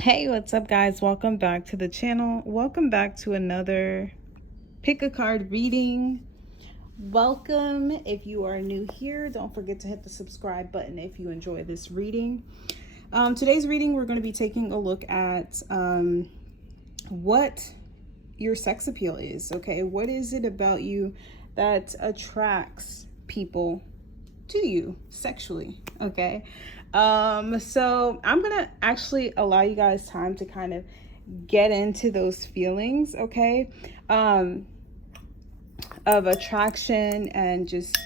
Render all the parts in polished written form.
Hey, what's up, guys? Welcome back to the channel. Welcome back to another pick a card reading. Welcome. If you are new here, don't forget to hit the subscribe button if you enjoy this reading. Today's reading, we're going to be taking a look at what your sex appeal is. Okay, what is it about you that attracts people to you sexually? Okay, so I'm gonna actually allow you guys time to kind of get into those feelings, okay, of attraction and just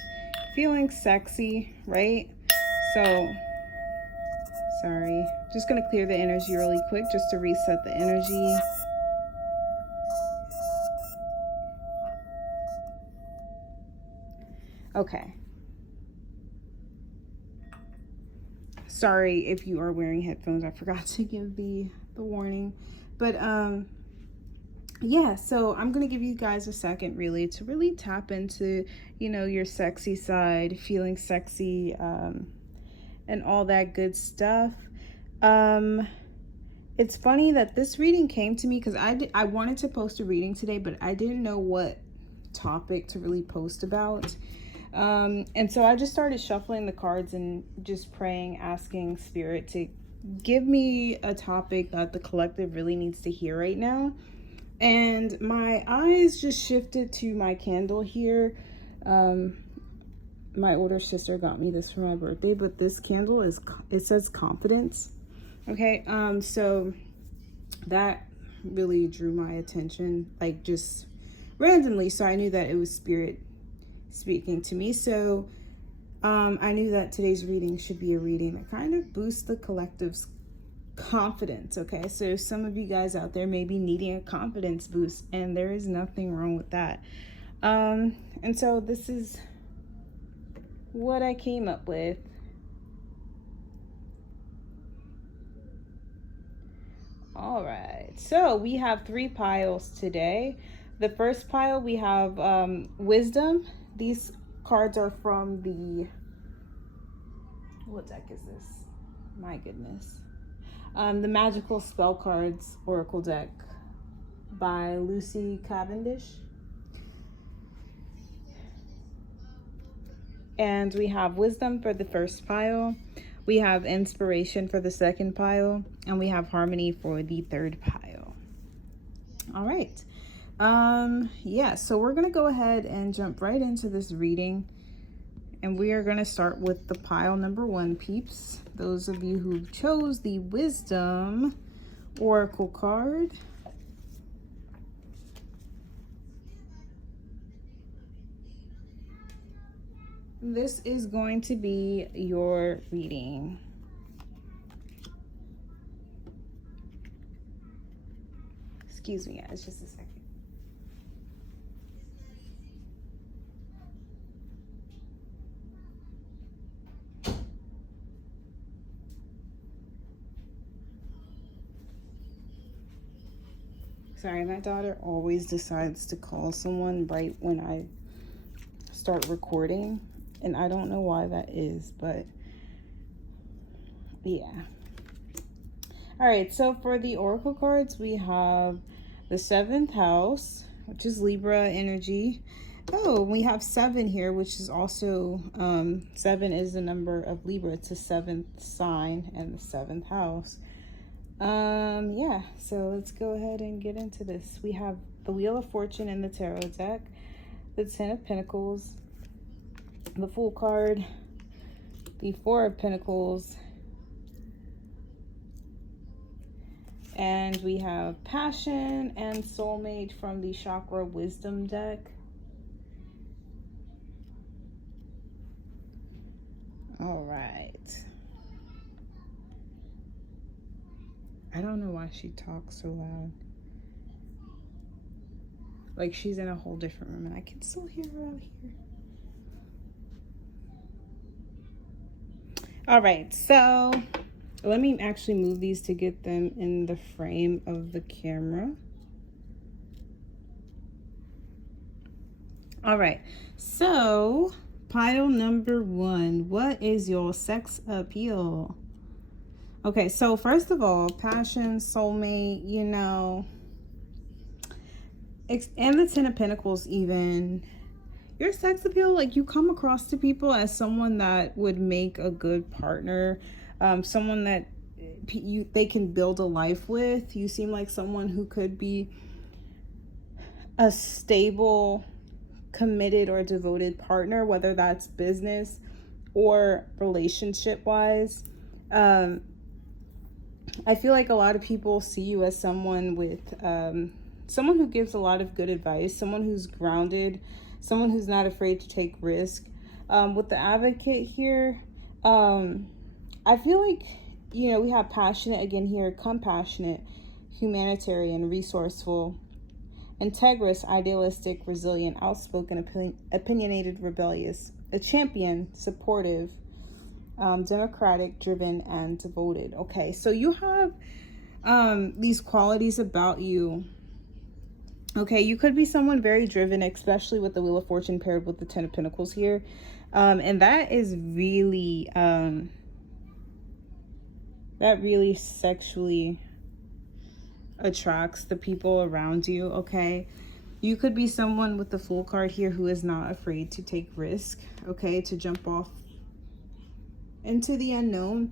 feeling sexy, right? So sorry, just gonna clear the energy really quick just to reset the energy. Okay, sorry if you are wearing headphones, I forgot to give the warning. But yeah, so I'm gonna give you guys a second really to really tap into, you know, your sexy side, feeling sexy, and all that good stuff. It's funny that this reading came to me because I wanted to post a reading today, but I didn't know what topic to really post about. And so I just started shuffling the cards and just praying, asking Spirit to give me a topic that the collective really needs to hear right now. And my eyes just shifted to my candle here. My older sister got me this for my birthday, but this candle it says confidence. Okay, so that really drew my attention, like just randomly. So I knew that it was Spirit speaking to me. So I knew that today's reading should be a reading that kind of boosts the collective's confidence. Okay, so some of you guys out there may be needing a confidence boost, and there is nothing wrong with that. And so this is what I came up with. All right, so we have 3 piles today. The first pile, we have wisdom. These cards are from the, what deck is this? My goodness. The Magical Spell Cards Oracle deck by Lucy Cavendish. And we have wisdom for the first pile. We have inspiration for the second pile. And we have harmony for the third pile. All right. Yeah, so we're going to go ahead and jump right into this reading. And we are going to start with the pile number 1, peeps. Those of you who chose the wisdom oracle card. This is going to be your reading. Excuse me, guys, just a second. Sorry, my daughter always decides to call someone right when I start recording, and I don't know why that is, but yeah. All right, so for the oracle cards, we have the 7th house, which is Libra energy. Oh, we have 7 here, which is also 7 is the number of Libra. It's the 7th sign and the 7th house. Yeah, so let's go ahead and get into this. We have the Wheel of Fortune in the tarot deck, the 10 of Pentacles, the Fool card, the 4 of Pentacles, and we have Passion and Soulmate from the Chakra Wisdom deck. All right. I don't know why she talks so loud. Like she's in a whole different room and I can still hear her out here. All right, so let me actually move these to get them in the frame of the camera. All right, so pile number 1, what is your sex appeal? Okay, so first of all, passion, soulmate, you know, and the Ten of Pentacles even. Your sex appeal, like you come across to people as someone that would make a good partner, someone that they can build a life with. You seem like someone who could be a stable, committed, or devoted partner, whether that's business or relationship wise. I feel like a lot of people see you as someone with someone who gives a lot of good advice, someone who's grounded, someone who's not afraid to take risk. With the Advocate here, I feel like, you know, we have passionate again here, compassionate, humanitarian, resourceful, integrous, idealistic, resilient, outspoken, opinionated, rebellious, a champion, supportive, democratic, driven, and devoted. Okay, so you have these qualities about you. Okay, you could be someone very driven, especially with the Wheel of Fortune paired with the Ten of Pentacles here. And that is really, that really sexually attracts the people around you, okay? You could be someone with the Fool card here who is not afraid to take risk, okay? To jump off into the unknown.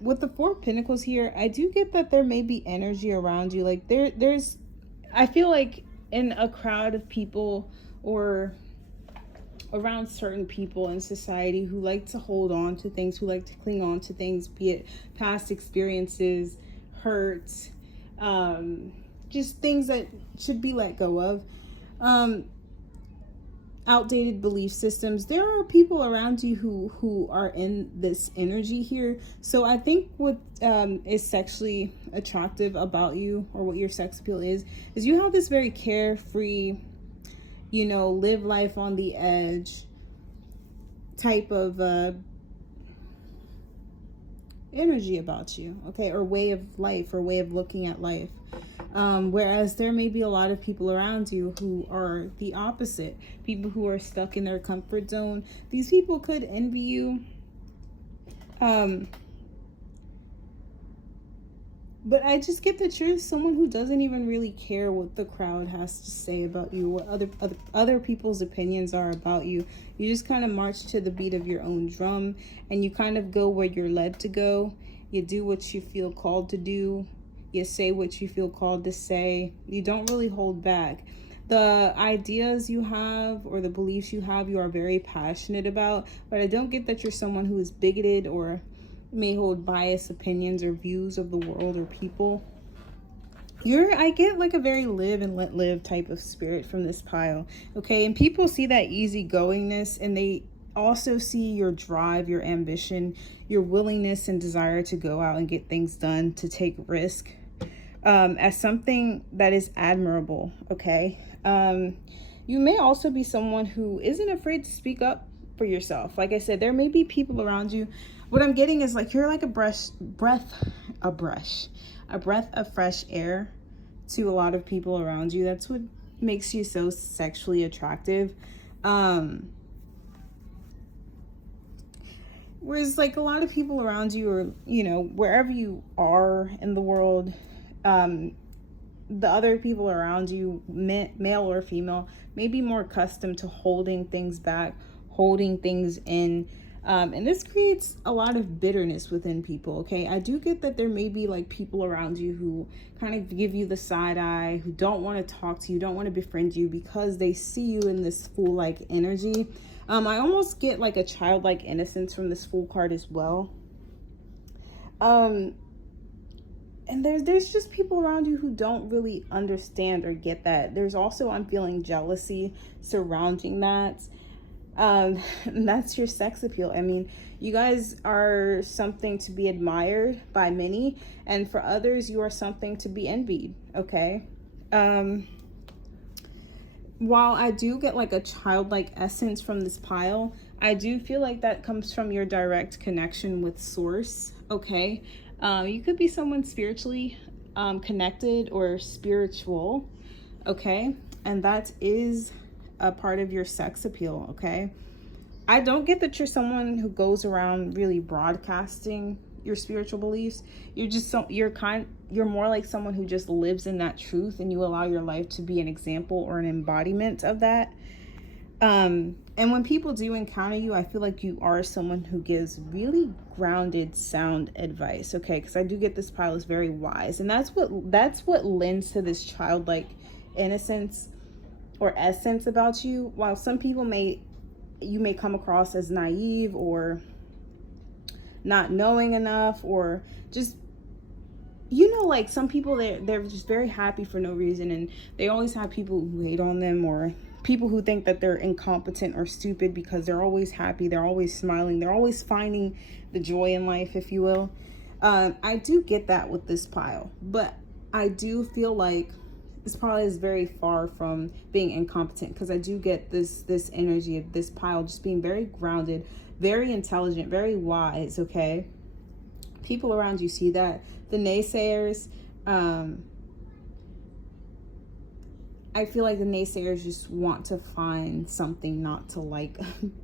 With the Four of Pentacles here, I do get that there may be energy around you. Like there's I feel like in a crowd of people or around certain people in society who like to hold on to things, who like to cling on to things, be it past experiences, hurts, just things that should be let go of, outdated belief systems. There are people around you who are in this energy here. So I think what is sexually attractive about you, or what your sex appeal is you have this very carefree, you know, live life on the edge type of energy about you, okay, or way of life, or way of looking at life. Whereas there may be a lot of people around you who are the opposite, people who are stuck in their comfort zone. These people could envy you. But I just get that you're someone who doesn't even really care what the crowd has to say about you, what other people's opinions are about you. You just kind of march to the beat of your own drum, and you kind of go where you're led to go. You do what you feel called to do. You say what you feel called to say. You don't really hold back. The ideas you have or the beliefs you have, you are very passionate about. But I don't get that you're someone who is bigoted or may hold biased opinions or views of the world or people. I get like a very live and let live type of spirit from this pile. Okay, and people see that easygoingness, and they also see your drive, your ambition, your willingness and desire to go out and get things done, to take risk, as something that is admirable. Okay, you may also be someone who isn't afraid to speak up for yourself. Like I said, there may be people around you. What I'm getting is like you're like a breath of fresh air to a lot of people around you. That's what makes you so sexually attractive. Whereas like a lot of people around you, or, you know, wherever you are in the world, the other people around you, male or female, may be more accustomed to holding things back, holding things in. And this creates a lot of bitterness within people, okay? I do get that there may be like people around you who kind of give you the side eye, who don't want to talk to you, don't want to befriend you because they see you in this fool-like energy. I almost get like a childlike innocence from this Fool card as well. And there's just people around you who don't really understand or get that. There's also, I'm feeling jealousy surrounding that. That's your sex appeal. I mean, you guys are something to be admired by many, and for others, you are something to be envied, okay? While I do get like a childlike essence from this pile, I do feel like that comes from your direct connection with Source, okay? You could be someone spiritually connected or spiritual, okay? And that is a part of your sex appeal, okay? I don't get that you're someone who goes around really broadcasting your spiritual beliefs. You're more like someone who just lives in that truth, and you allow your life to be an example or an embodiment of that. And when people do encounter you, I feel like you are someone who gives really grounded, sound advice. Okay, because I do get this pile is very wise, and that's what lends to this childlike innocence or essence about you. While some people you may come across as naive or not knowing enough, or just, like some people, they're just very happy for no reason, and they always have people who hate on them, or people who think that they're incompetent or stupid because they're always happy, they're always smiling, they're always finding the joy in life, if you will. I do get that with this pile, but I do feel like this probably is very far from being incompetent, because I do get this energy of this pile just being very grounded, very intelligent, very wise. Okay, people around you see that. The naysayers, I feel like the naysayers just want to find something not to like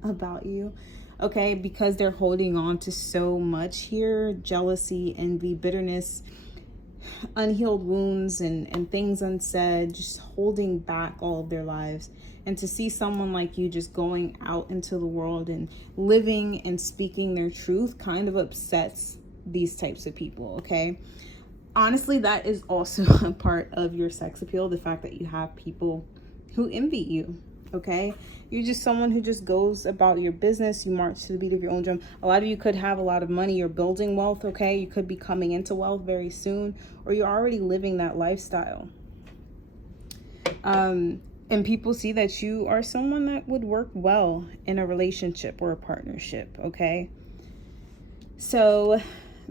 about you. Okay, because they're holding on to so much here: jealousy, envy, bitterness, unhealed wounds, and things unsaid, just holding back all of their lives. And to see someone like you just going out into the world and living and speaking their truth kind of upsets these types of people. Okay, honestly, that is also a part of your sex appeal, the fact that you have people who envy you. Okay, you're just someone who just goes about your business. You march to the beat of your own drum. A lot of you could have a lot of money. You're building wealth. Okay, you could be coming into wealth very soon, or you're already living that lifestyle. And people see that you are someone that would work well in a relationship or a partnership. Okay, so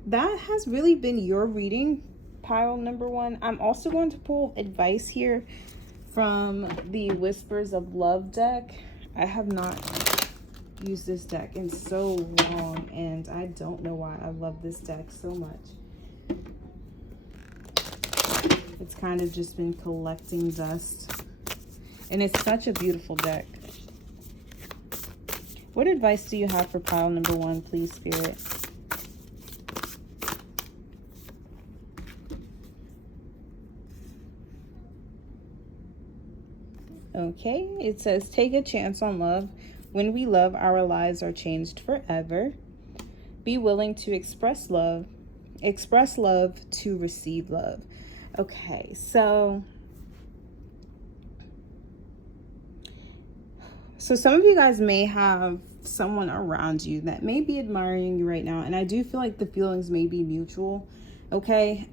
that has really been your reading, pile number 1. I'm also going to pull advice here from the Whispers of Love deck. I have not used this deck in so long, and I don't know why I love this deck so much. It's kind of just been collecting dust, and it's such a beautiful deck. What advice do you have for pile number 1, please, Spirit? Okay, it says, take a chance on love. When we love, our lives are changed forever. Be willing to express love to receive love. Okay, so some of you guys may have someone around you that may be admiring you right now, and I do feel like the feelings may be mutual. Okay,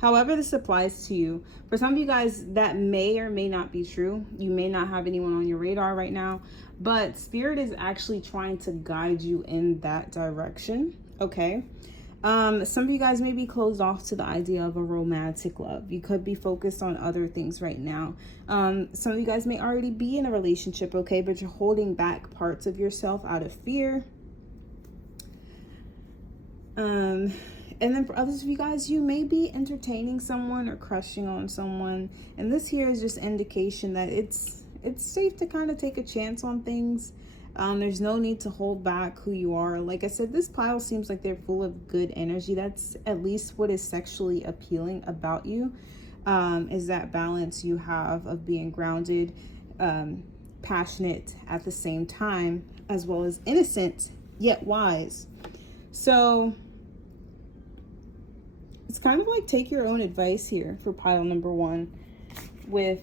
however this applies to you, for some of you guys, that may or may not be true. You may not have anyone on your radar right now, but Spirit is actually trying to guide you in that direction. Okay, some of you guys may be closed off to the idea of a romantic love. You could be focused on other things right now. Some of you guys may already be in a relationship, okay, but you're holding back parts of yourself out of fear. And then for others of you guys, you may be entertaining someone or crushing on someone, and this here is just indication that it's safe to kind of take a chance on things. There's no need to hold back who you are. Like I said, this pile seems like they're full of good energy. That's at least what is sexually appealing about you, is that balance you have of being grounded, passionate at the same time, as well as innocent yet wise. So it's kind of like take your own advice here for pile number 1 with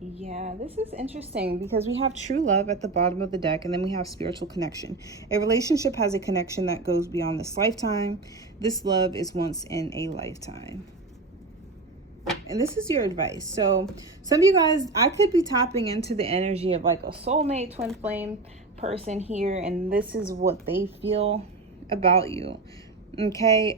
yeah, this is interesting because we have true love at the bottom of the deck, and then we have spiritual connection. A relationship has a connection that goes beyond this lifetime. This love is once in a lifetime. And this is your advice. So some of you guys, I could be tapping into the energy of like a soulmate, twin flame person here, and this is what they feel about you. Okay,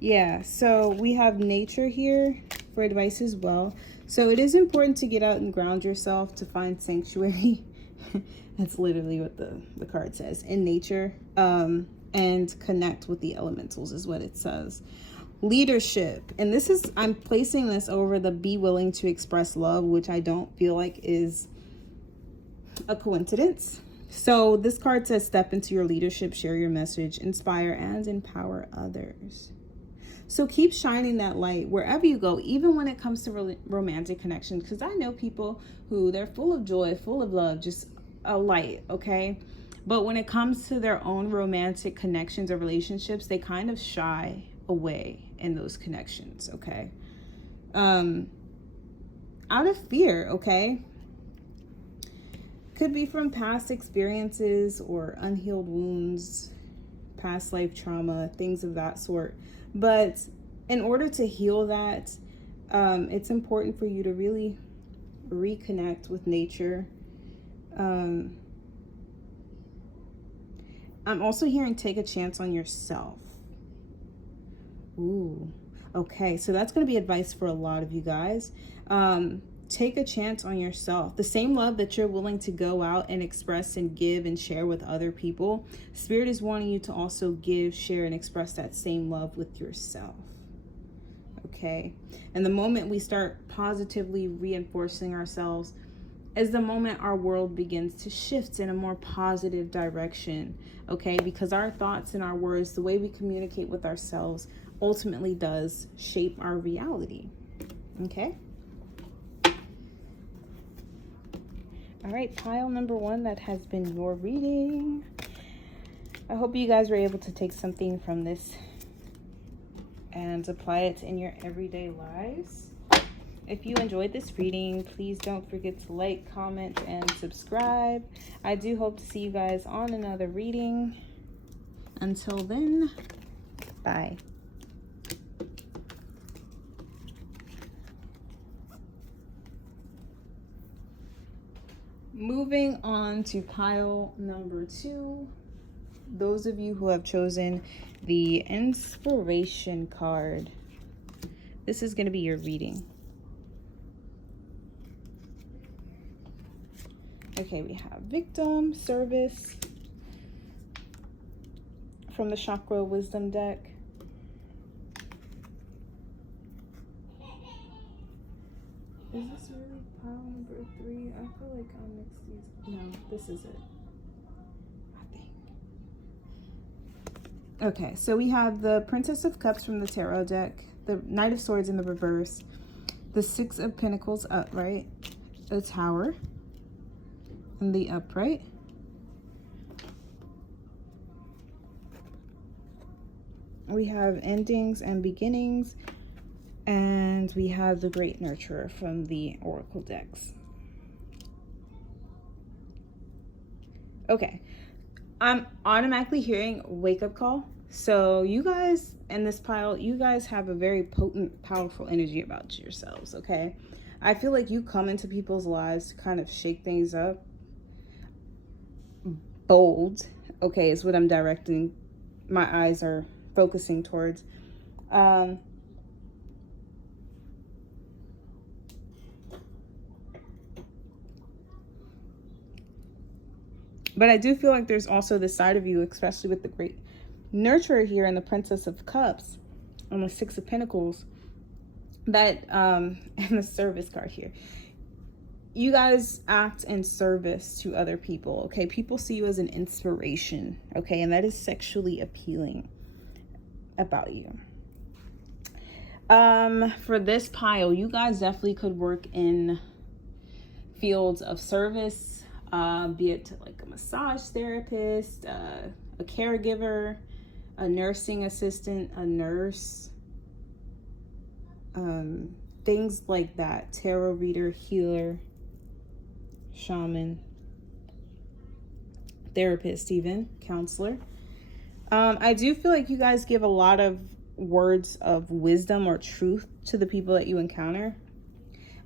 yeah, so we have nature here for advice as well. So it is important to get out and ground yourself, to find sanctuary. That's literally what the card says, in nature, and connect with the elementals is what it says. Leadership. And this is, I'm placing this over the be willing to express love, which I don't feel like is a coincidence. So this card says step into your leadership, share your message, inspire and empower others. So keep shining that light wherever you go, even when it comes to romantic connections. Because I know people who they're full of joy, full of love, just a light, okay? But when it comes to their own romantic connections or relationships, they kind of shy away in those connections, okay? Out of fear, okay? Could be from past experiences or unhealed wounds, past life trauma, things of that sort. But in order to heal that, it's important for you to really reconnect with nature. I'm also hearing take a chance on yourself. Ooh, okay. So that's going to be advice for a lot of you guys. Take a chance on yourself. The same love that you're willing to go out and express and give and share with other people, Spirit is wanting you to also give, share, and express that same love with yourself. Okay? And the moment we start positively reinforcing ourselves is the moment our world begins to shift in a more positive direction. Okay? Because our thoughts and our words, the way we communicate with ourselves, ultimately does shape our reality. Okay? All right, pile number 1, that has been your reading. I hope you guys were able to take something from this and apply it in your everyday lives. If you enjoyed this reading, please don't forget to like, comment, and subscribe. I do hope to see you guys on another reading. Until then, bye. Moving on to pile number 2. Those of you who have chosen the inspiration card, this is going to be your reading. Okay, we have victim, service from the Chakra Wisdom deck. Is this really pile number 3? I feel like I mixed these. No, this is it. I think. Okay, so we have the Princess of Cups from the Tarot deck, the Knight of Swords in the reverse, the Six of Pentacles upright, the Tower, and the upright. We have endings and beginnings. And we have the Great Nurturer from the Oracle decks. Okay. I'm automatically hearing wake-up call. So you guys in this pile, you guys have a very potent, powerful energy about yourselves, okay? I feel like you come into people's lives to kind of shake things up. Bold, okay, is what I'm directing. My eyes are focusing towards. But I do feel like there's also this side of you, especially with the Great Nurturer here and the Princess of Cups and the Six of Pentacles, that and the Service card here. You guys act in service to other people, okay? People see you as an inspiration, okay? And that is sexually appealing about you. For this pile, you guys definitely could work in fields of service, be it like a massage therapist, a caregiver, a nursing assistant, a nurse, things like that. Tarot reader, healer, shaman, therapist, even counselor. I do feel like you guys give a lot of words of wisdom or truth to the people that you encounter.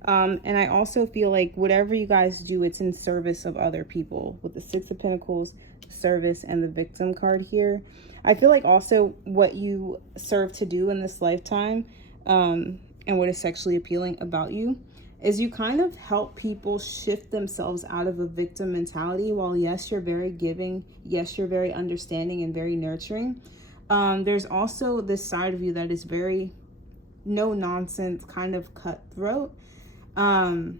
And I also feel like whatever you guys do, it's in service of other people, with the Six of Pentacles, service, and the victim card here. I feel like also what you serve to do in this lifetime, and what is sexually appealing about you, is you kind of help people shift themselves out of a victim mentality. While yes, you're very giving, yes, you're very understanding and very nurturing, There's also this side of you that is very no nonsense, kind of cutthroat. I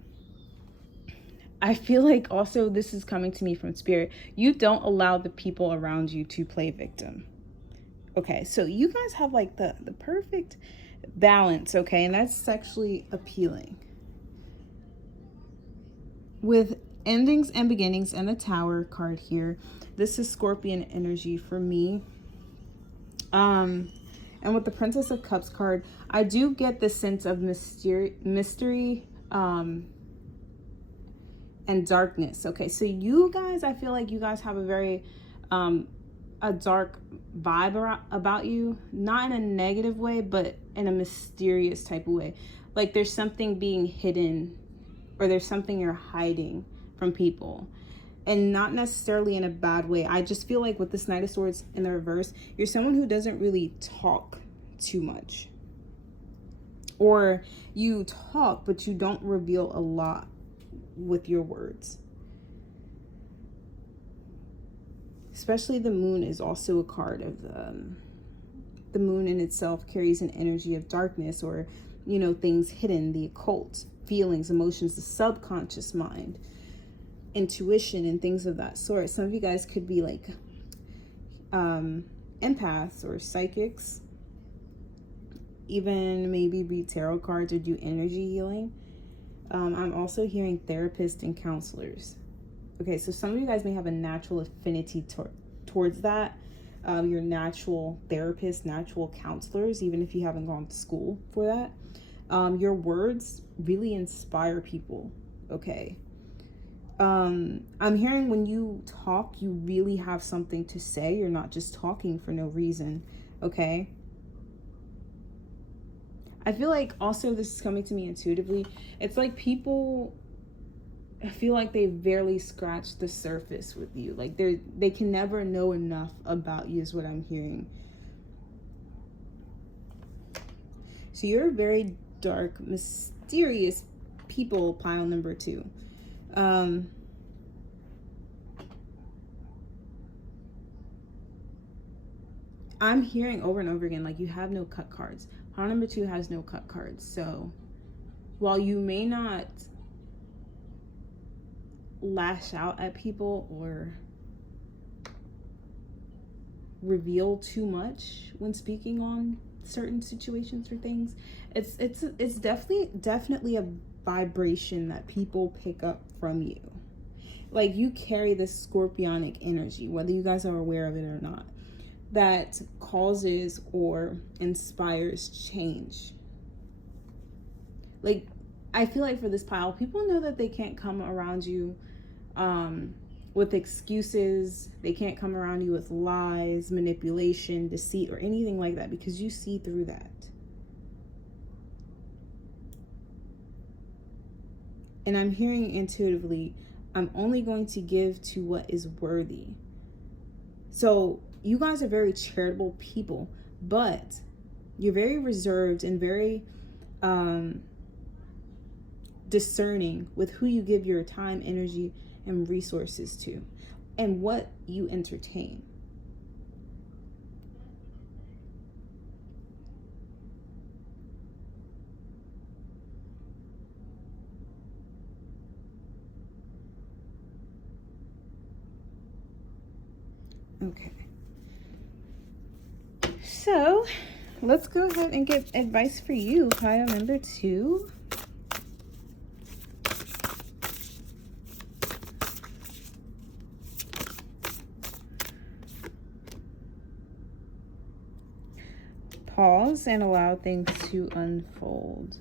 feel like also this is coming to me from spirit. You don't allow the people around you to play victim. Okay, so you guys have like the perfect balance, okay? And that's sexually appealing. With endings and beginnings and the Tower card here, this is Scorpion energy for me. And with the Princess of Cups card, I do get the sense of mystery and darkness. Okay, so you guys, I feel like you guys have a very a dark vibe about you, not in a negative way, but in a mysterious type of way. Like there's something being hidden, or there's something you're hiding from people, and not necessarily in a bad way. I just feel like with this Knight of Swords in the reverse, you're someone who doesn't really talk too much, or you talk but you don't reveal a lot with your words. Especially the Moon is also a card of the Moon in itself carries an energy of darkness, or you know, things hidden, the occult, feelings, emotions, the subconscious mind, intuition, and things of that sort. Some of you guys could be like empaths or psychics, even maybe read tarot cards or do energy healing. I'm also hearing therapists and counselors. Okay, so some of you guys may have a natural affinity towards that. Your natural therapists, natural counselors, even if you haven't gone to school for that. Your words really inspire people, okay? I'm hearing when you talk, you really have something to say. You're not just talking for no reason, okay? I feel like also this is coming to me intuitively. It's like people feel like they barely scratched the surface with you. Like they can never know enough about you is what I'm hearing. So you're a very dark, mysterious people, pile number 2. I'm hearing over and over again, like you have no cut cards. Pile number 2 has no cut cards. So while you may not lash out at people or reveal too much when speaking on certain situations or things, it's definitely a vibration that people pick up from you. Like you carry this scorpionic energy, whether you guys are aware of it or not, that causes or inspires change. Like I feel like for this pile, people know that they can't come around you with excuses. They can't come around you with lies, manipulation, deceit, or anything like that, because you see through that. And I'm hearing intuitively, I'm only going to give to what is worthy. So you guys are very charitable people, but you're very reserved and very discerning with who you give your time, energy, and resources to, and what you entertain. Okay. So let's go ahead and get advice for you, pile number 2. Pause and allow things to unfold.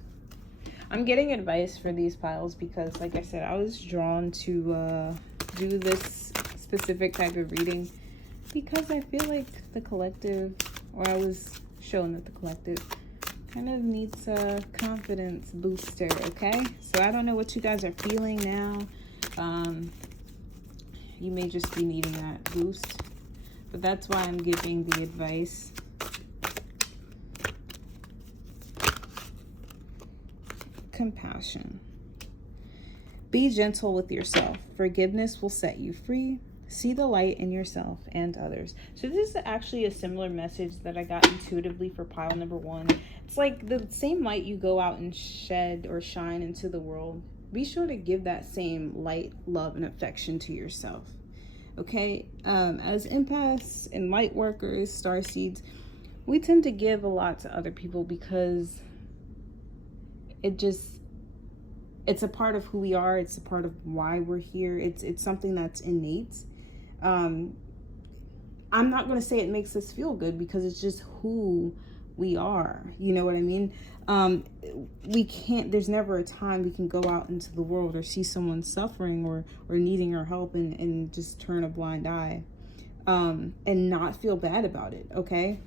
I'm getting advice for these piles because, like I said, I was drawn to do this specific type of reading because I feel like the collective, or I was shown that the collective kind of needs a confidence booster, okay? So I don't know what you guys are feeling now. You may just be needing that boost, but that's why I'm giving the advice. Compassion. Be gentle with yourself. Forgiveness will set you free. See the light in yourself and others. So this is actually a similar message that I got intuitively for pile number 1. It's like the same light you go out and shed or shine into the world. Be sure to give that same light, love, and affection to yourself. Okay? As empaths and light workers, starseeds, we tend to give a lot to other people because it's a part of who we are. It's a part of why we're here. It's something that's innate. I'm not going to say it makes us feel good because it's just who we are. You know what I mean? There's never a time we can go out into the world or see someone suffering or needing our help and just turn a blind eye, and not feel bad about it. Okay.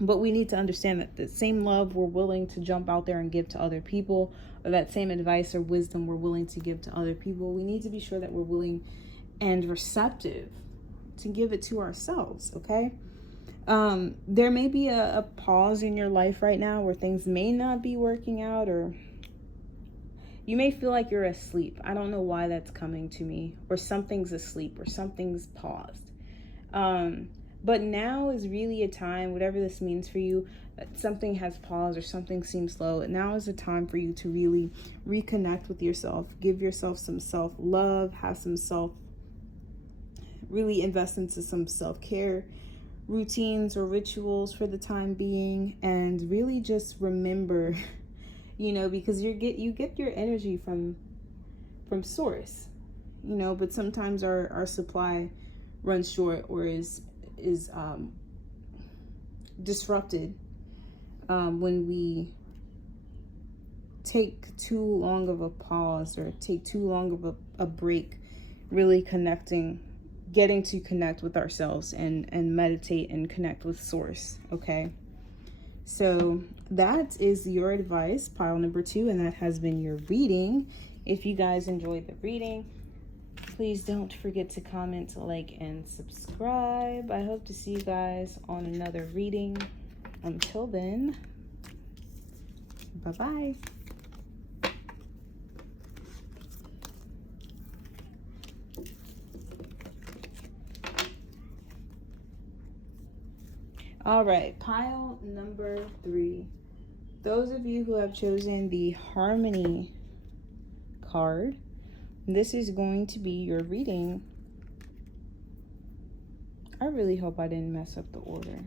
But we need to understand that the same love we're willing to jump out there and give to other people, or that same advice or wisdom we're willing to give to other people, we need to be sure that we're willing and receptive to give it to ourselves, okay? There may be a pause in your life right now where things may not be working out, or you may feel like you're asleep. I don't know why that's coming to me, or something's asleep, or something's paused. But now is really a time, whatever this means for you, that something has paused or something seems slow. Now is a time for you to really reconnect with yourself, give yourself some self-love, have some really invest into some self-care routines or rituals for the time being, and really just remember, because you get your energy from source, but sometimes our supply runs short or is disrupted when we take too long of a pause or take too long of a break, really getting to connect with ourselves and meditate and connect with source. Okay, so that is your advice, pile number 2, and that has been your reading. If you guys enjoyed the reading, please don't forget to comment, like, and subscribe. I hope to see you guys on another reading. Until then, bye-bye. All right, pile number 3. Those of you who have chosen the Harmony card, this is going to be your reading. I really hope I didn't mess up the order.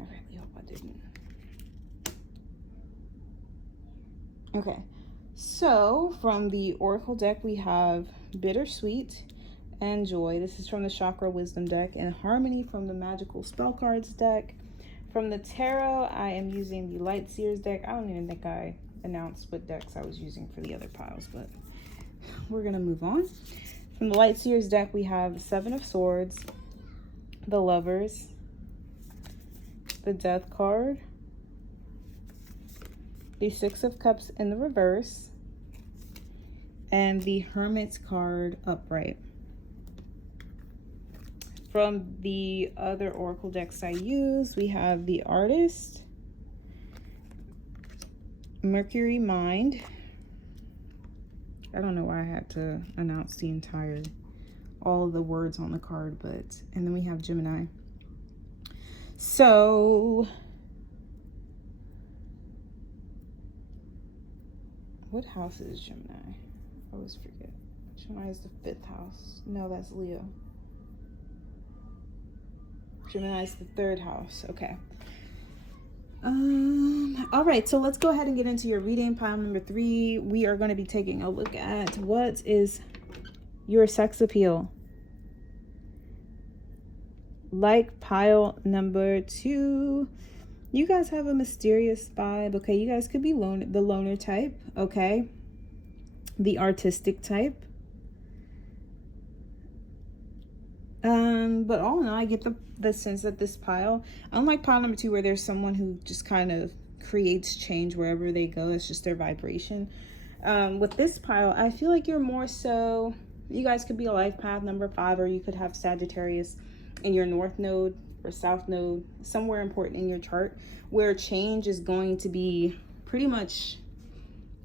I really hope I didn't. Okay, so from the Oracle deck, we have Bittersweet and Joy. This is from the Chakra Wisdom deck, and Harmony from the Magical Spell Cards deck. From the Tarot, I am using the Light Seers deck. I don't even think I announced what decks I was using for the other piles, but we're gonna move on. From the Light Seers deck, we have the 7 of Swords, the Lovers, the Death card, the 6 of Cups in the reverse, and the Hermit's card upright. From the other Oracle decks I use, we have the Artist, Mercury Mind. I don't know why I had to announce all of the words on the card, and then we have Gemini. So, what house is Gemini? I always forget. Gemini is the 5th house. No, that's Leo. Gemini is the 3rd house. Okay. All right, so let's go ahead and get into your reading. Pile number 3, we are going to be taking a look at what is your sex appeal. Like pile number 2, you guys have a mysterious vibe. Okay, you guys could be the loner type. Okay, the artistic type. But all in all, I get the sense that this pile, unlike pile number 2, where there's someone who just kind of creates change wherever they go, it's just their vibration. With this pile, I feel like you're more so, you guys could be a life path number 5, or you could have Sagittarius in your north node or south node, somewhere important in your chart, where change is going to be pretty much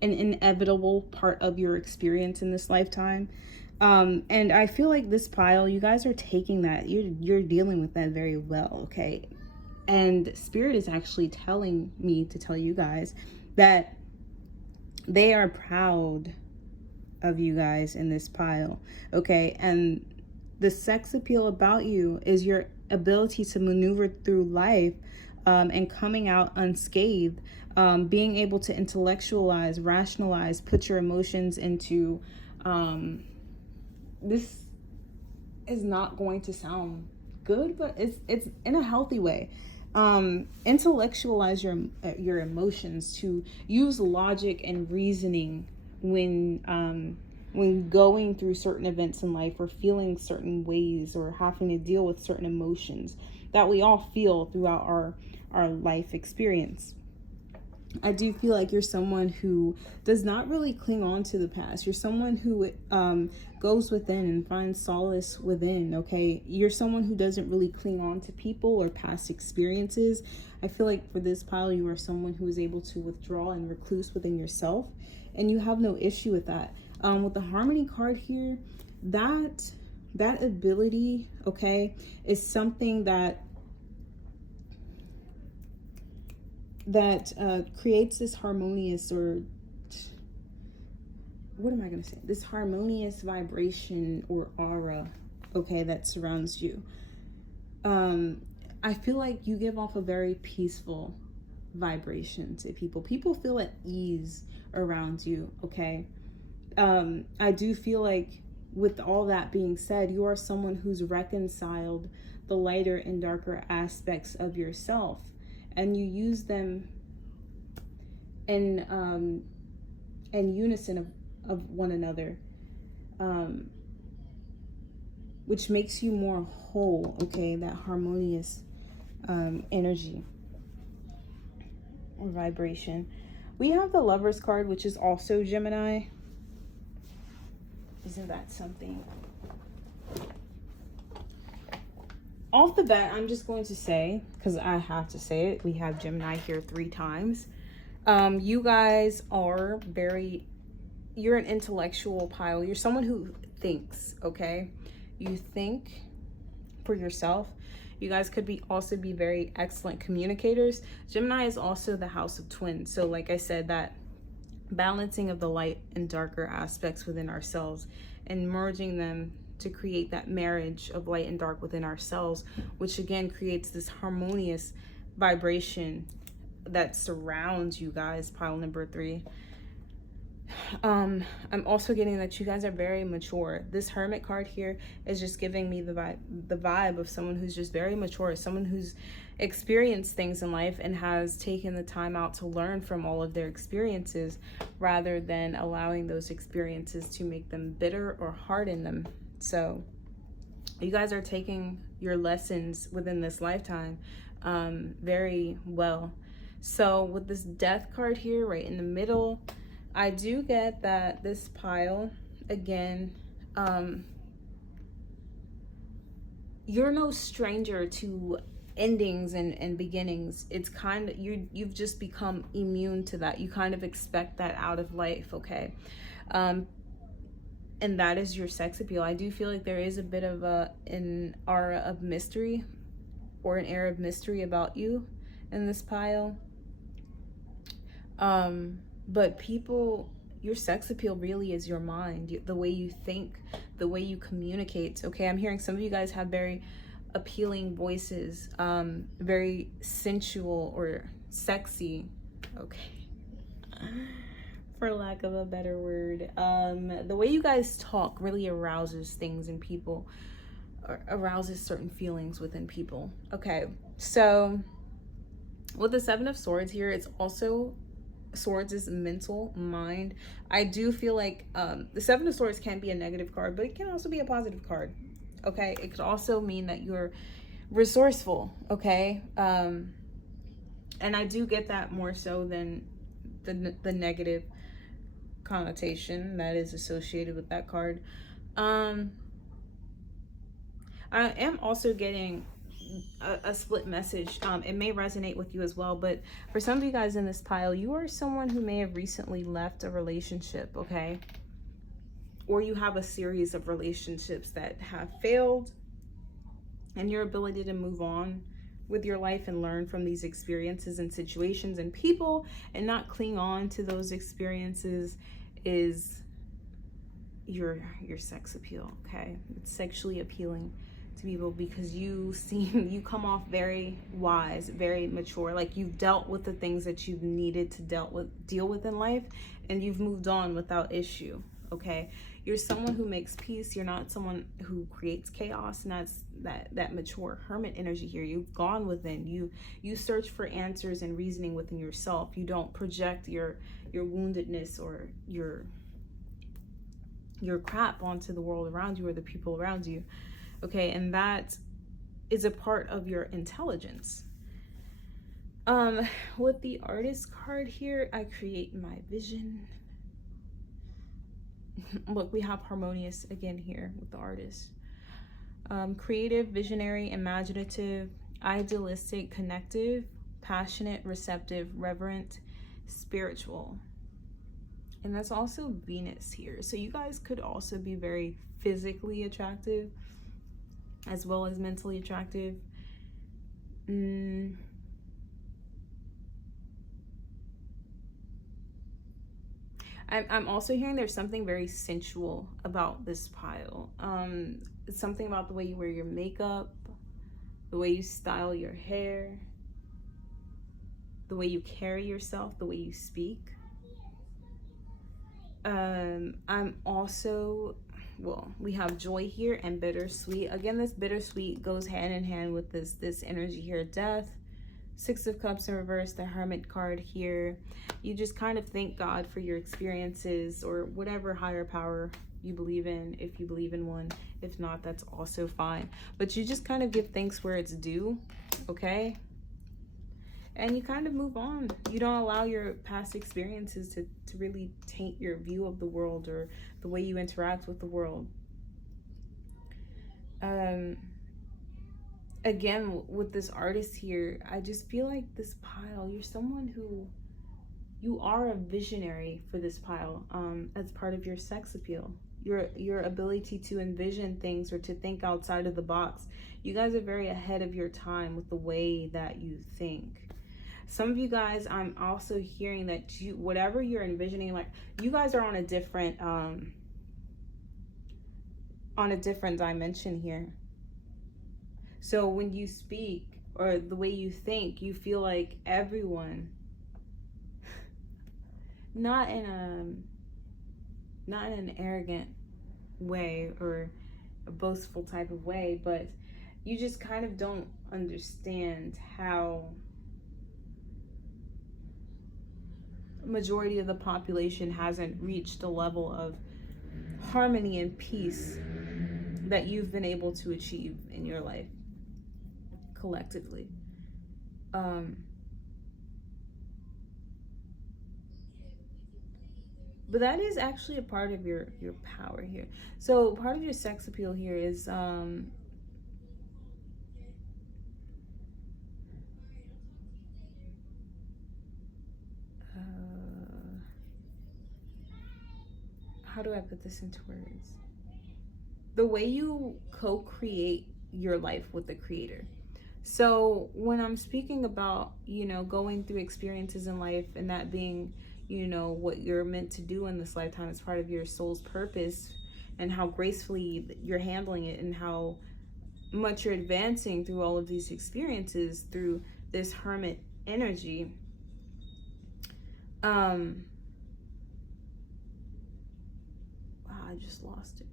an inevitable part of your experience in this lifetime. And I feel like this pile, you guys are taking that, you're dealing with that very well, okay? And Spirit is actually telling me to tell you guys that they are proud of you guys in this pile, okay? And the sex appeal about you is your ability to maneuver through life, and coming out unscathed, being able to intellectualize, rationalize, put your emotions into, this is not going to sound good, but it's in a healthy way. Intellectualize your emotions, to use logic and reasoning when going through certain events in life, or feeling certain ways, or having to deal with certain emotions that we all feel throughout our life experience. I do feel like you're someone who does not really cling on to the past. You're someone who goes within and finds solace within, okay? You're someone who doesn't really cling on to people or past experiences. I feel like for this pile, you are someone who is able to withdraw and recluse within yourself, and you have no issue with that. With the Harmony card here, that ability, okay, is something that creates this harmonious, or what am I going to say? This harmonious vibration or aura, okay, that surrounds you. I feel like you give off a very peaceful vibration to people. People feel at ease around you, okay? I do feel like, with all that being said, you are someone who's reconciled the lighter and darker aspects of yourself, and you use them in unison of one another, which makes you more whole, okay? That harmonious energy or vibration. We have the Lovers card, which is also Gemini. Isn't that something? Off the bat, I'm just going to say, because I have to say it, we have Gemini here 3 times. You guys are you're an intellectual pile. You're someone who thinks, okay? You think for yourself. You guys could also be very excellent communicators. Gemini is also the house of twins. So like I said, that balancing of the light and darker aspects within ourselves and merging them to create that marriage of light and dark within ourselves, which again creates this harmonious vibration that surrounds you guys, pile number 3. I'm also getting that you guys are very mature. This Hermit card here is just giving me the vibe of someone who's just very mature, someone who's experienced things in life and has taken the time out to learn from all of their experiences, rather than allowing those experiences to make them bitter or harden them. So you guys are taking your lessons within this lifetime very well. So with this Death card here right in the middle, I do get that this pile, again, you're no stranger to endings and beginnings. It's kind of, you've just become immune to that. You kind of expect that out of life, okay? And that is your sex appeal. I do feel like there is a bit of an aura of mystery, or an air of mystery about you in this pile. But people, your sex appeal really is your mind, the way you think, the way you communicate, okay? I'm hearing some of you guys have very appealing voices, very sensual or sexy, okay? For lack of a better word. The way you guys talk really arouses things in people, or arouses certain feelings within people, okay? So with the 7 of Swords here, it's also, Swords is mental, mind. I do feel like the 7 of Swords can be a negative card, but it can also be a positive card, okay? It could also mean that you're resourceful, okay? And I do get that more so than the negative connotation that is associated with that card. I am also getting a split message. It may resonate with you as well, but for some of you guys in this pile, you are someone who may have recently left a relationship, okay? or you have a series of relationships that have failed, and your ability to move on with your life and learn from these experiences and situations and people and not cling on to those experiences is your sex appeal. Okay, it's sexually appealing to people because you come off very wise, very mature, like you've dealt with the things that you've needed to deal with in life, and you've moved on without issue. Okay, you're someone who makes peace. You're not someone who creates chaos, and that's that mature hermit energy here. You've gone within. You search for answers and reasoning within yourself. You don't project your woundedness or your crap onto the world around you or the people around you. Okay, and that is a part of your intelligence. With the artist card here, I create my vision. Look, we have harmonious again here with the artist. Creative, visionary, imaginative, idealistic, connective, passionate, receptive, reverent, spiritual. And that's also Venus here. So you guys could also be very physically attractive as well as mentally attractive. I'm also hearing there's something very sensual about this pile. It's something about the way you wear your makeup, the way you style your hair, the way you carry yourself, the way you speak. I'm also, well, we have joy here and bittersweet. Again, this bittersweet goes hand in hand with this energy here, death. Six of Cups in reverse, the Hermit card here. You just kind of thank God for your experiences or whatever higher power you believe in, if you believe in one. If not, that's also fine. But you just kind of give thanks where it's due, okay? And you kind of move on. You don't allow your past experiences to really taint your view of the world or the way you interact with the world. Again, with this artist here, I just feel like this pile, you're someone who, you are a visionary for this pile, as part of your sex appeal. Your ability to envision things or to think outside of the box. You guys are very ahead of your time with the way that you think. Some of you guys, I'm also hearing that you, whatever you're envisioning, like you guys are on a different dimension here. So when you speak or the way you think, you feel like everyone, not in an arrogant way or a boastful type of way, but you just kind of don't understand how majority of the population hasn't reached a level of harmony and peace that you've been able to achieve in your life collectively. But that is actually a part of your power here. So part of your sex appeal here is how do I put this into words? The way you co-create your life with the creator. So when I'm speaking about, going through experiences in life and that being, what you're meant to do in this lifetime as part of your soul's purpose, and how gracefully you're handling it and how much you're advancing through all of these experiences through this hermit energy. Wow, I just lost it.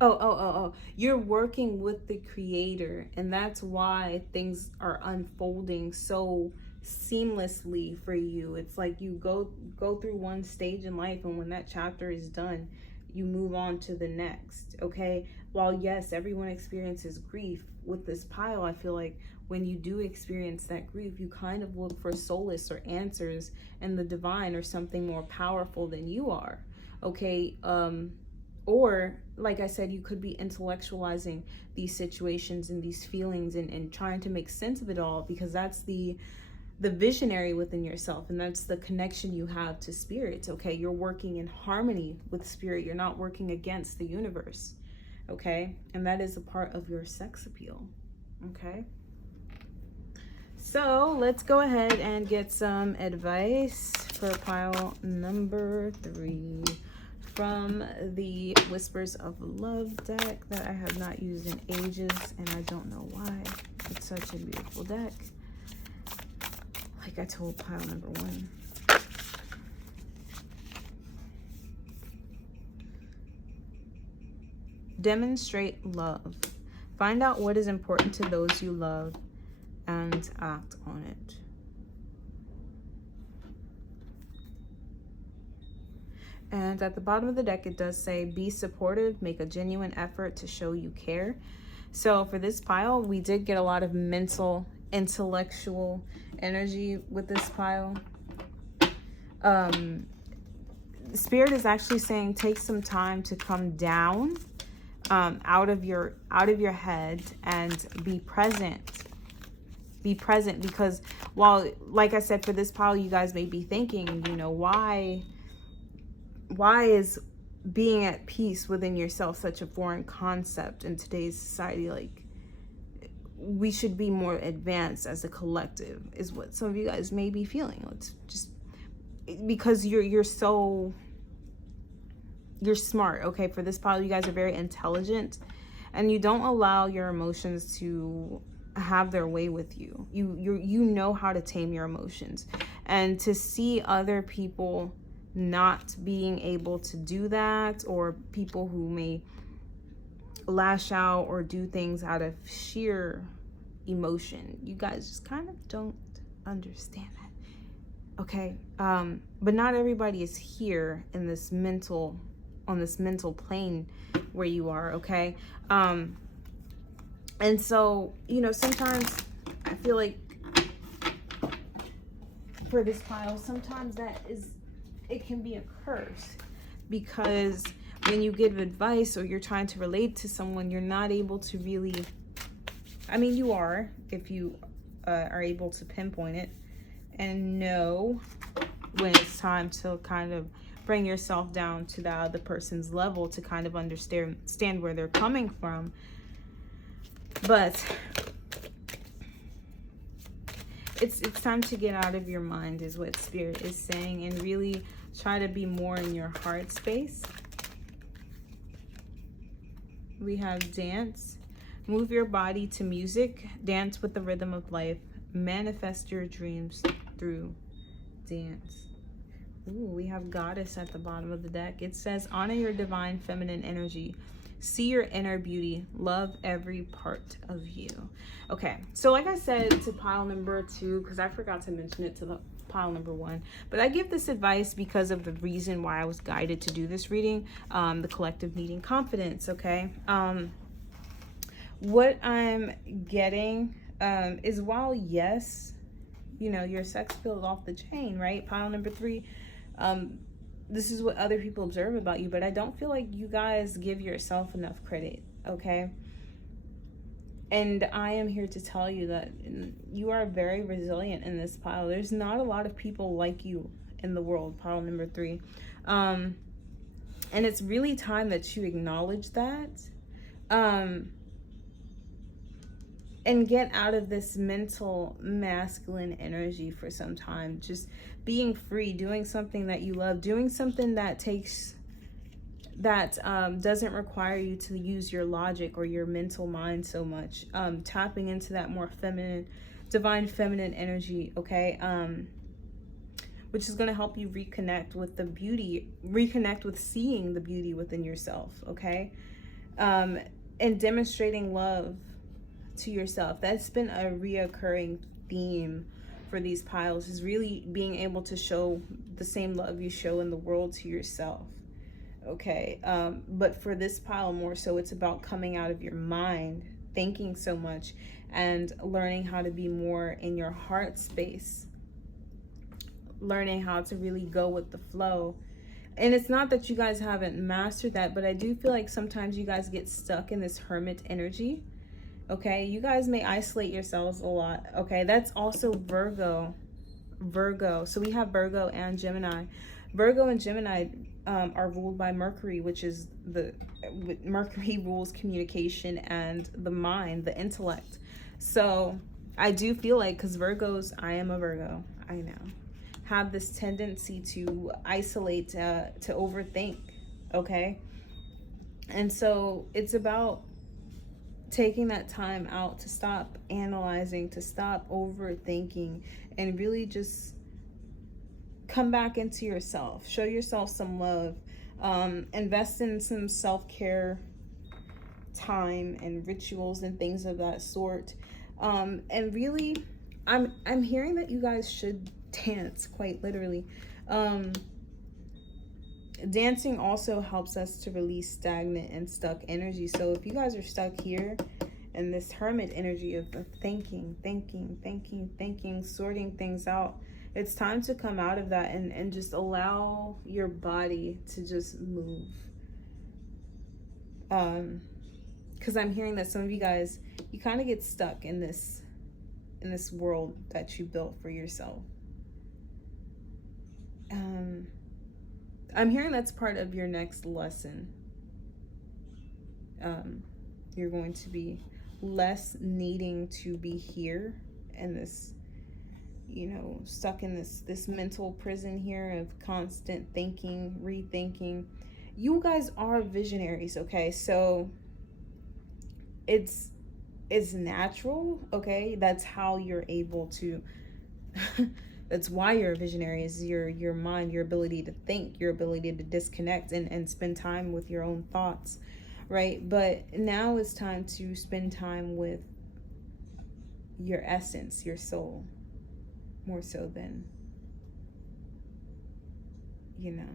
Oh. You're working with the creator, and that's why things are unfolding so seamlessly for you. It's like you go through one stage in life, and when that chapter is done, you move on to the next, okay? While yes, everyone experiences grief, with this pile, I feel like when you do experience that grief, you kind of look for solace or answers in the divine or something more powerful than you are, okay? Or like I said, you could be intellectualizing these situations and these feelings and trying to make sense of it all, because that's the the visionary within yourself, and that's the connection you have to spirit. Okay, you're working in harmony with spirit. You're not working against the universe. Okay, and that is a part of your sex appeal. Okay, so let's go ahead and get some advice for pile number 3 from the Whispers of Love deck that I have not used in ages, and I don't know why. It's such a beautiful deck. Like I told pile number 1. Demonstrate love. Find out what is important to those you love and act on it. And at the bottom of the deck, it does say, be supportive, make a genuine effort to show you care. So for this pile, we did get a lot of mental, intellectual energy with this pile. Spirit is actually saying, take some time to come down out of your head and be present. Be present, because while, like I said, for this pile, you guys may be thinking, you know, why is being at peace within yourself such a foreign concept in today's society? Like, we should be more advanced as a collective, is what some of you guys may be feeling. It's just because you're smart. Okay, for this pile, you guys are very intelligent, and you don't allow your emotions to have their way with you. You know how to tame your emotions, and to see other people not being able to do that, or people who may lash out or do things out of sheer emotion, you guys just kind of don't understand that. Okay, but not everybody is here in this mental, on this mental plane where you are. Okay, and so, you know, sometimes I feel like for this pile, sometimes it can be a curse, because when you give advice or you're trying to relate to someone, you're not able to really, I mean, you are, if you are able to pinpoint it and know when it's time to kind of bring yourself down to the other person's level to kind of understand where they're coming from. But it's time to get out of your mind, is what Spirit is saying, and really try to be more in your heart space. We have dance. Move your body to music. Dance with the rhythm of life. Manifest your dreams through dance. Ooh, we have Goddess at the bottom of the deck. It says, honor your divine feminine energy. See your inner beauty. Love every part of you. Okay, so like I said to pile number 2, because I forgot to mention it to the pile number 1, but I give this advice because of the reason why I was guided to do this reading, the collective needing confidence. Okay, what I'm getting is, while yes, you know, your sex appeal is off the chain, right? Pile number 3, this is what other people observe about you, but I don't feel like you guys give yourself enough credit. Okay, and I am here to tell you that you are very resilient in this pile. There's not a lot of people like you in the world, pile number 3. And it's really time that you acknowledge that. And get out of this mental masculine energy for some time. Just being free, doing something that you love, doing something that doesn't require you to use your logic or your mental mind so much. Tapping into that more feminine, divine feminine energy, okay? Which is going to help you reconnect with the beauty, reconnect with seeing the beauty within yourself, okay? And demonstrating love to yourself. That's been a reoccurring theme for these piles, is really being able to show the same love you show in the world to yourself. Okay, but for this pile more so, it's about coming out of your mind, thinking so much, and learning how to be more in your heart space, learning how to really go with the flow. And it's not that you guys haven't mastered that, but I do feel like sometimes you guys get stuck in this hermit energy. Okay, you guys may isolate yourselves a lot. Okay, that's also Virgo Virgo. So we have Virgo and Gemini. Virgo and Gemini are ruled by Mercury, which is Mercury rules communication and the mind, the intellect. So I do feel like, because Virgos, I am a Virgo, I know, have this tendency to isolate, to overthink, okay? And so it's about taking that time out to stop analyzing, to stop overthinking, and really just come back into yourself. Show yourself some love. Invest in some self-care time and rituals and things of that sort. And really, I'm hearing that you guys should dance, quite literally. Dancing also helps us to release stagnant and stuck energy. So if you guys are stuck here in this hermit energy of thinking, sorting things out, it's time to come out of that and just allow your body to just move. Because I'm hearing that some of you guys, you kind of get stuck in this world that you built for yourself. I'm hearing that's part of your next lesson. You're going to be less needing to be here and this, you know, stuck in this mental prison here of constant thinking, rethinking. You guys are visionaries, okay? So it's natural, okay? That's how you're able to that's why you're a visionary, is your mind, your ability to think, your ability to disconnect and spend time with your own thoughts, right? But now it's time to spend time with your essence, your soul, more so than, you know,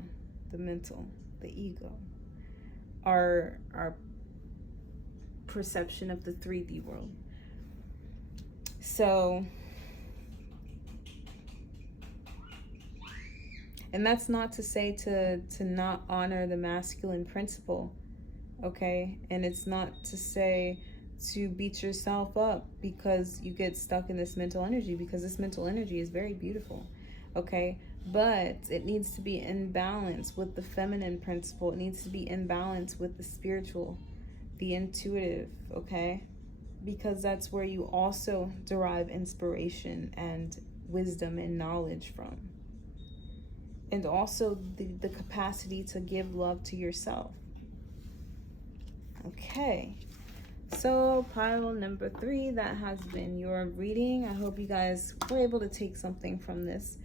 the mental, the ego, our perception of the 3D world. So, and that's not to say to not honor the masculine principle, okay? And it's not to say to beat yourself up because you get stuck in this mental energy, because this mental energy is very beautiful, okay? But it needs to be in balance with the feminine principle. It needs to be in balance with the spiritual, the intuitive, okay? Because that's where you also derive inspiration and wisdom and knowledge from. And also the capacity to give love to yourself. Okay. So pile number 3, that has been your reading. I hope you guys were able to take something from this.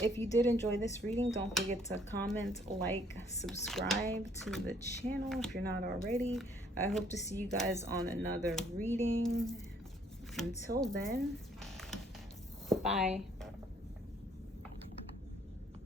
If you did enjoy this reading, don't forget to comment, like, subscribe to the channel if you're not already. I hope to see you guys on another reading. Until then, bye.